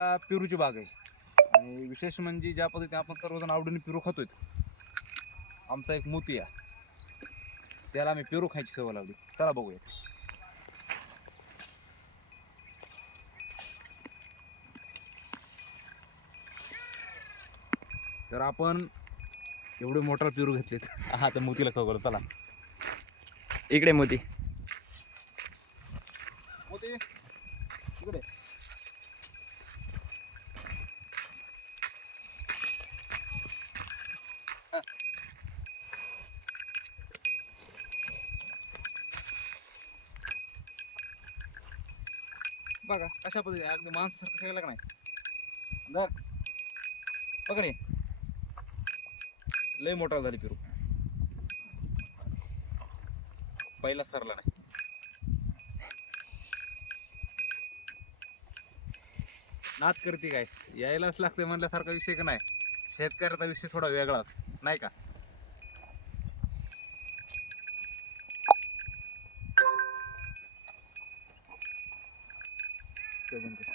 पेरूची बाग आहे आणि विशेष म्हणजे ज्या पद्धतीने आपण सर्वजण आवडीने पेरू खातोय, आमचा एक मोती आहे, त्याला आम्ही पेरू खायची सवय लावली. चला बघूया. तर आपण एवढे मोठा पेरू घेतलेत. हा तर मोतीला खवलं. चला इकडे मोती. मोती इकडे. बघा कशा पद्धतीने अगदी माणसासारखं खेळला का नाही. बघ पकडे, लय मोठा झाली पेरू, पहिला सरला नाही. नाच करते काय, यायलाच लागते म्हणल्यासारखा विषय का नाही. शेतकऱ्याचा विषय थोडा वेगळाच नाही का. ते बंद कर.